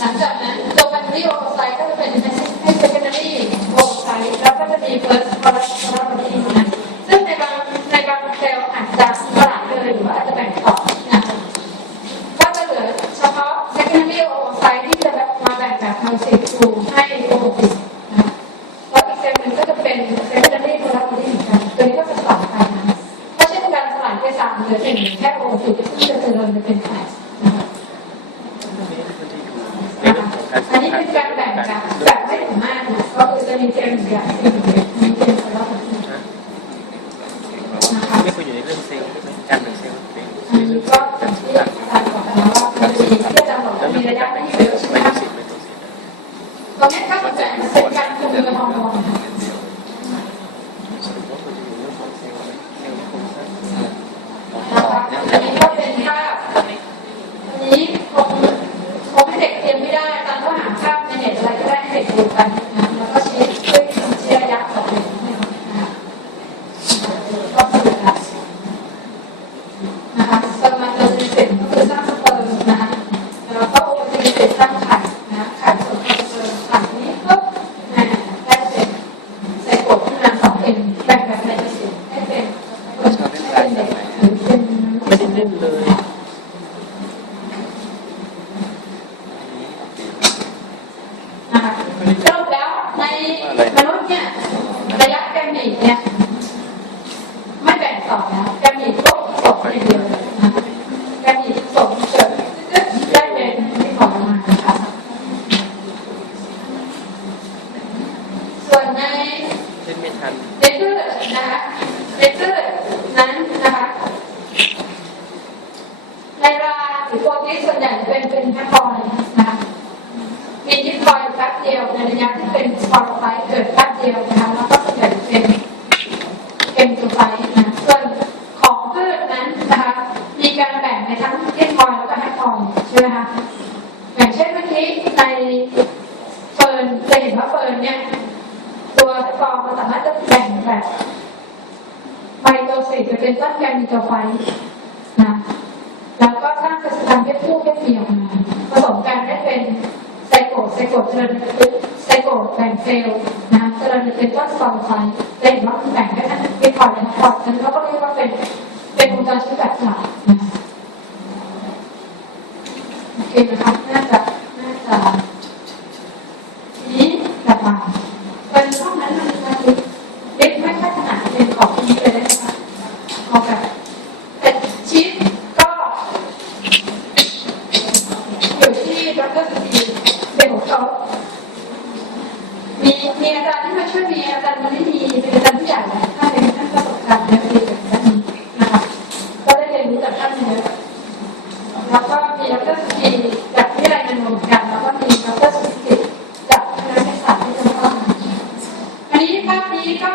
หลังจากนั้นตัว primary oocyte ก็จะเป็นให้ secondary oocyte แล้วก็จะมี first collaborative นะซึ่งในบางในบางเซลล์อาจจะสลายเลยหรือว่าอาจจะแบ่งต่อนะก็จะเหลือเฉพาะ secondary oocyte ที่จะแบบมาแบ่งแบบ multi-tool ให้ oocyte นะแล้วอีกเซลล์หนึ่งก็จะเป็น secondary collaborative เหมือนกันตัวนี้ก็จะสลายไปนะเพราะเช่นการสลายไปสามเหลือหนึ่งแค่ oocyte ซึ่งจะเจริญไปเป็นแปดนะคะ อันนี้เป็นการแบ่งกันแบบไม่ถึงมากนะก็คือจะมีเจนอย่างสี่มีเจนสำหรับคนอื่น ไม่ควรอยู่ในเรื่องเซลล์ใช่ไหมการเป็นเซลล์เป็น อันนี้ก็อย่างที่อาจารย์บอกนะว่ามันจะมี ที่อาจารย์บอกว่ามีระยะจะที่เยอะใช่ไหมคะตอนนี้ก็จะเป็นการคุมเงินฮอร์โมนนะคะ ว่าควรจะอยู่เรื่องของเซลล์เซลล์โครงสร้าง นะคะอันนี้ก็เป็นภาพอันนี้คงคงให้เด็กเตรียมไม่ได้อาจารย์ก็หาภาพในเน็ตอะไรก็ได้ให้เด็กดูกันนะแล้วก็ชี้ด้วยชี้ระยะของเด็กนะคะก็สรุปแล้ว นะคะสมาโตซิเซนก็คือสร้างสเปิร์มนะคะแล้วก็โอซิเซนสร้างไข่นะไข่ส่วนสเปิร์มไข่นี้ปุ๊บนะได้เป็นไซโกดที่นำสองเป็นแบ่งแบบไนโตรเจนให้เป็นคนให้เป็นเด็กหรือเป็น ไม่ได้เล่นเลย นะคะสรุปแล้วในมนุษย์ เนี่ยระยะแกมมีดเนี่ย ไม่แบ่งต่อแล้วแกมมีดปุ๊บสองอย่างเดียวเลยนะคะแกมมีดสองเกิดได้เป็นที่ของมานะคะส่วนในเล่นไม่ทันในพืชนะคะในพืชนั้นนะคะในราหรือโปรตีนส่วนใหญ่เป็นเป็นแคปอยนะคะมียิปคอยอยู่แป๊บเดียวในระยะที่เป็นสปอร์ไฟเกิดแป๊บเดียวนะคะแล้วก็ส่วนใหญ่เป็นเอ็มตัวไฟนะส่วนของพืชนั้นนะคะมีการแบ่งในทั้งยิปคอยแล้วก็แคปอยใช่ไหมคะ อย่างเช่นเมื่อกี้ในเฟิร์นจะเห็นว่าเฟิร์นเนี่ย ตัวฟองมันสามารถจะแบ่งแบบไมโตซิสจะเป็นต้นแกนมีตัวไฟนะแล้วก็สร้างกระสุนเพศผู้เพศเมียออกมาผสมกันได้เป็นไซโกไซโกเจริญไซโกแบ่งเซลล์นะเจริญเป็นต้นฟองไฟจะเห็นว่ามันแบ่งได้ทั้งเป็นพอร์ตและพอร์ตนั้นเขาก็เรียกว่าเป็นเป็นวงจรชีวิตแบบสลับนะโอเคนะคะน่าจะน่าจะทีนี้กลับมา เป็นช่องนั้นมันมันเล็กไม่ค่อยขนาดเป็นของนี้เลยนะคะเอาแบบแต่ชีสก็อยู่ ที่ดรสตีเป็นของเขามีมีอาจารย์ที่มาช่วยมีอาจารย์มันไม่มีเป็นอาจารย์ผู้ใหญ่นะท่านเป็นท่านประสบการณ์ในปีแบบนี้นะคะก็ได้เรียนรู้จากท่านเยอะแล้วก็มีดรสตีจากวิทยาลัยนันทเหมือนกันแล้วก็มีดรสุกิตจากคณะนิสสัตที่จะเข้ามาอันนี้ภาพนี้ก็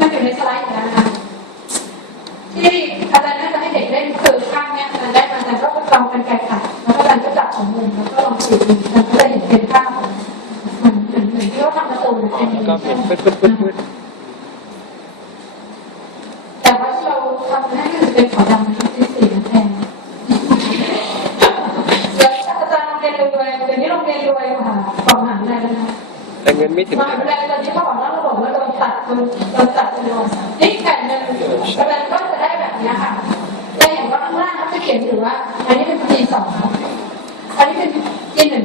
มันอยู่ในสไลด์อยู่แล้วนะคะที่อาจารย์น่าจะให้เด็กเล่นคือข้างเนี้ยอาจารย์ได้มาอาจารย์ก็ลองกันไกลตัด จารย์ก็จับของมุมแล้วก็ลองสีดูอาจารย์ก็จะเห็นเป็นภาพเหมือนเหมือนเหมือนที่เขาทำกร์ตูนเป็นแล้วก็เป็นปึ๊ดปึ๊ดปึ๊ดปึ๊ดแต่ว่าที่เราทำให้มันเป็นขาวดำมันเป็นสีแทนเดี๋ยวอาจารย์โรงเรียนรวยเดี๋ยวนี้โรงเรียนรวยค่ะของมหาวิทยาลัยแล้วนะแต่เงินไม่ถึงมหาวิทยาลัยตอนนี้เขาบอกว่าระบบว่าโดนตัดโดนโดนตัดจำนวนนี่แผ่นหนึ่งอาจารย์ก็จะได้แบบนี้ค่ะจะเห็นว่าข้างล่างเขาจะเขียนอยู่ว่า อันนี้เป็นทีสอง อันนี้เป็นทีหนึ่ง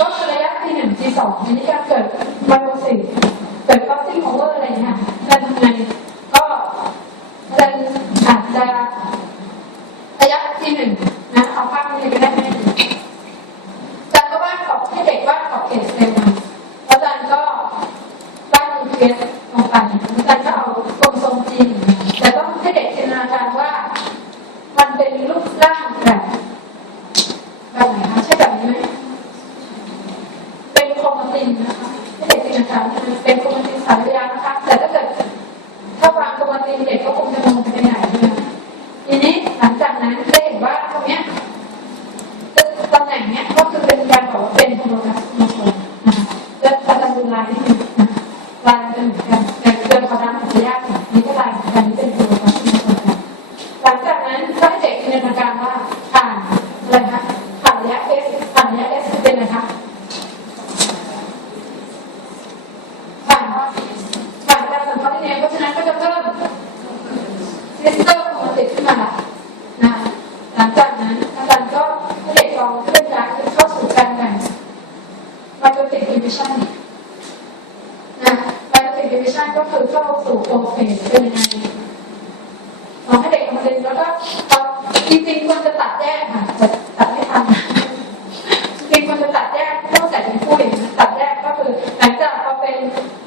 ก็คือระยะทีหนึ่งทีสองอันนี้จะเกิดไมโอซิสเกิดคอสติ้งโอเวอร์อะไรเงี้ยจะทำไงก็จารย์อาจจะระยะทีหนึ่งนะเอาภาพนี้ไปได้ไหมอาจารย์ก็วาดขอบให้เด็กวาดขอบเขตเซลล์มาแล้วอาจารย์ก็วาดนูเคลียสลงไป division นะ dialectic division ก็คือเข้าสู่โอเฟนเป็นยังไงขอให้เด็กมาเรียนแล้วก็จริงๆควรจะตัดแยกค่ะแต่ตัดไม่ทันจริงควรจะตัดแยกต้อกจากเป็นผู้เองตัดแยกก็คือหลังจากพอเป็น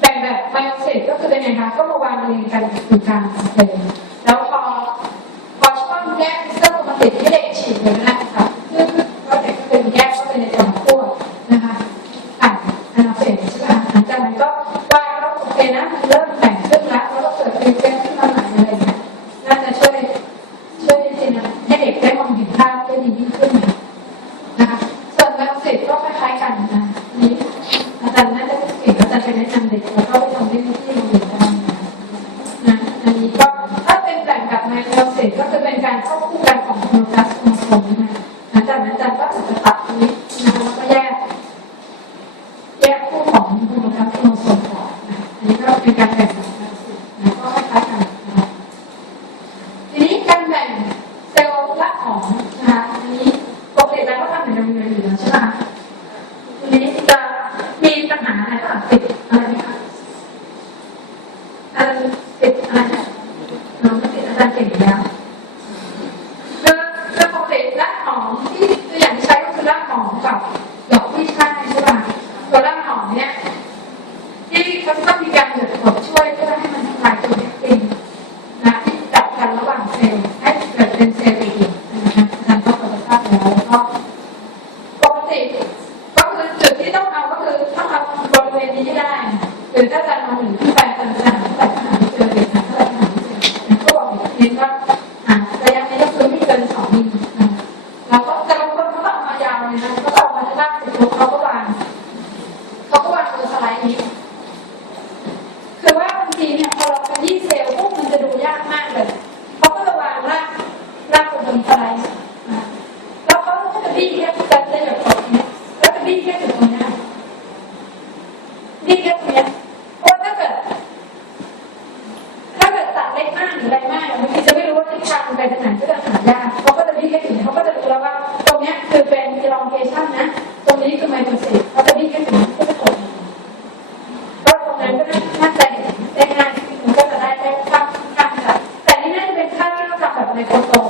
แบ่งแบบไมโอซิสก็คือเป็นยังไงคะก็มาวางเรียงกันเป็นการเอเนแล้วพอพอช่วงแยกก็มันติดให้เด็กฉีดเลยนะ จะแนะนำเด็กแล้วก็ทำให้ที่โรงเรียนได้นะอันนี้ก็ถ้าเป็นแปลงกับไมโครเศษก็จะเป็นการควบคู่กันของโครงสางโครงสร้นะหลังจากนั้นอาจารย์ก็จะตัดนี้นะคะแล้วก็แยกแยกคู่ของโครงสางโครงสร้งก่อนนะอันนี้ก็เป็นการแบ่งนะก็คลายกันนะทีนี้การแบ่งเซลล์ละของนะคะอันนี้ปกติแล้วก็ทำเหมือนเดิมอยู่แล้วใช่ไหม นี่แค่เนี้ยเพราะถ้าเกิดถ้าเกิดตัดเล็กมากหรืออะไรมากบางทีจะไม่รู้ว่าทิศทางมันไปทางไหนก็จะหายากเขาก็จะวิ่งแค่ถึงเขาก็จะรู้แล้วว่า ตรงเนี้ยคือเป็น elongation นะ ตรงนี้คือ mitosis เขาจะวิ่งแค่ถึงก็จะผลก็ตรงนั้นก็น่าจได้ง่ายมันก็จะได้ได้ข้ามข้ามแต่นี่น่าจะเป็นค่าที่เราจับแบบในคนตรง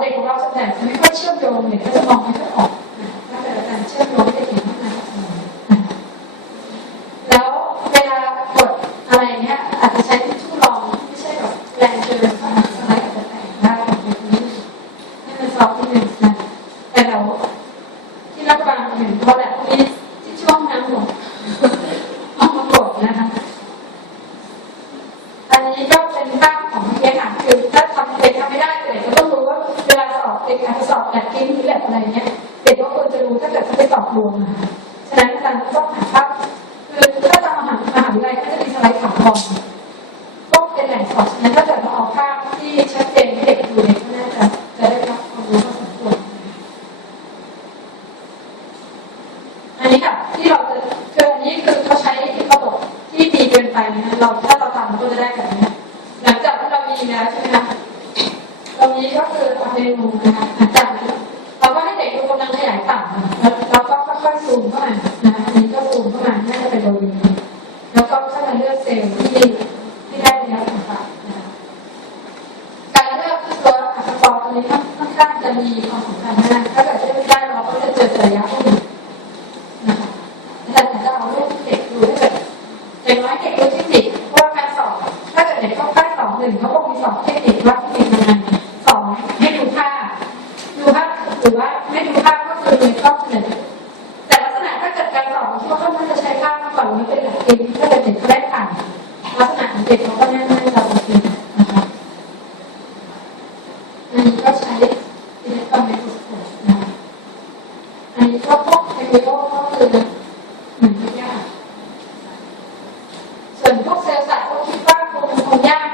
เด็กของเราจะแต่ไม่ค่อยเชื่อมโยงเนี่ยก็จะมองไม่ค่อยออกว่าแต่ละการเชื่อมโยงไจะเห็นข้างในแล้วเวลากดอะไรเนี้ยอาจจะใช้ทิชชู่ลองไม่ใช่แบบแรงเกินค่ะสไลด์อาจจะแตกได้แบบนี้ให้มันซอฟต์นิดนึงนะแต่เราที่รับฟังเห็นว่าแบบที่ช่วงน้ำหลงเอามากดนะคะ เข้ามที่ที่ได้ระยะต่างๆนะคะการเลือกตัวอักษรตัวนี้ค่อนข้างจะมีความสำคัญมากถ้าเกิดเลือกไม่ได้เราก็จะเจอระยะที่นนะคะอาจารย์อาจจะเอารูปเด็กดูให้เกิดอย่างน้อยเด็กรู้เทคนิคเพราะว่าการสอบถ้าเกิดเด็กเข้าใกล้สองหนึ่งเขาคงมีสอบเทคนิคว่าเทคนิคยังไงสองให้ดูภาพดูภาพหรือว่าไม่ดูภาพก็คือในข้อเสนอ ฝั่งนี้เป็นหลักเกณฑ์ถ้าเป็นเด็กเขาได้ผ่านลักษณะของเด็กเขาก็น่าจะโอเคนะคะอันนี้ก็ใช้อิเล็กตรอนิกส์นะคะอันนี้ก็พวกเทคนิคก็คือเหมือนไม่ยากส่วนพวกเซลล์สัตว์ก็คิดว่าคงคงยาก